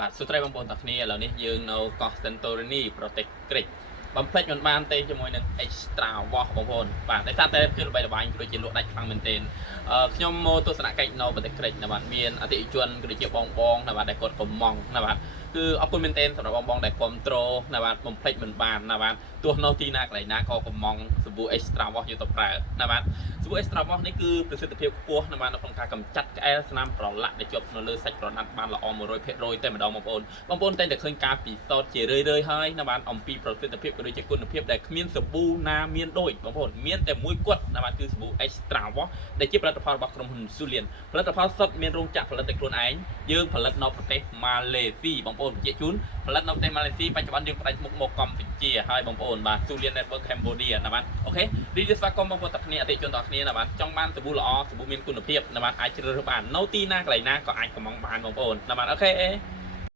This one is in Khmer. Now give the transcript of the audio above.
បាទសួស្តីបងប្អូនទាំងគ្នាឥឡូវនេះយើងនៅកោះ Santorini ប្រទេសក្រិកបំភ្លេចមិនបានទេជាមួយនឹង Extra Wash បងប្អូនបាទដោយសារតែភាពល្បីល្បាញដូចជាលក់ដាច់ខ្លាំងមែនទែនខ្ញុំមកទស្សនកិច្ចនៅប្រទេសក្រិកណាបាទមានអតិថិជនក៏ដូចជាបងណាបាទដែលគាត់កំងណាបាទគឺអរគុណមែនទែនសម្រាប់បងដែលគ្រប់ត្រូលណាបាទបំភ្លេចមិនបានណាបាទទោះនៅទីណាកន្លែងណាក៏កំងសាប៊ូ Extra Wash យកទៅប្រើណាបាទសាប៊ូ Extra Wash នេះគឺប្រសិទ្ធភាពខ្ពស់ណាបាទនៅក្នុងការកម្ចាត់ក្អែលស្នាមប្រឡាក់ដែលជាប់នៅលើសាច់ក្រណាត់បានល្អ 100% តែម្ដងបងប្អូនតែងតែឃើញការពិសោធន៍ជារឿយៗហើយណាបាទអំពីប្រសិទ្ធភាពក៏ដូចជាគុណភាពដែលគ្មានសាប៊ូណាមានដូចបងប្អូនមានតែមួយគត់ណាបាទគឺសាប៊ូ Extra Wash ដែលជាផលិតផលរបស់ក្រុមហ៊ុន Zulian ផលិតផលសុទ្ធមានរោងចក្រផលិតតែខ្លួនឯងយើងផលិតនៅប្រទេសម៉ាឡេស៊ីបងប្អូនបញ្ជាក់ជូនផលិតនៅប្រទេសម៉ាឡេស៊ីបច្ចុប្បន្នយើងផ្ដាច់មុខមកកម្ពុជាហើយបងប្អូនបាទ Zulian Network Cambodia ណាបាទអូខេរីកស្វាគមន៍បងប្អូនទាំងគ្នាអតិថិជនទាំងគ្នាណាបាទចង់បានសាប៊ូល្អសាប៊ូមានគុណភាពណាបាទអាចជ្រើសរើសបាននៅទីណាកន្លែងណាក៏អាចកំងបានបងប្អូនណាបាទអូខេ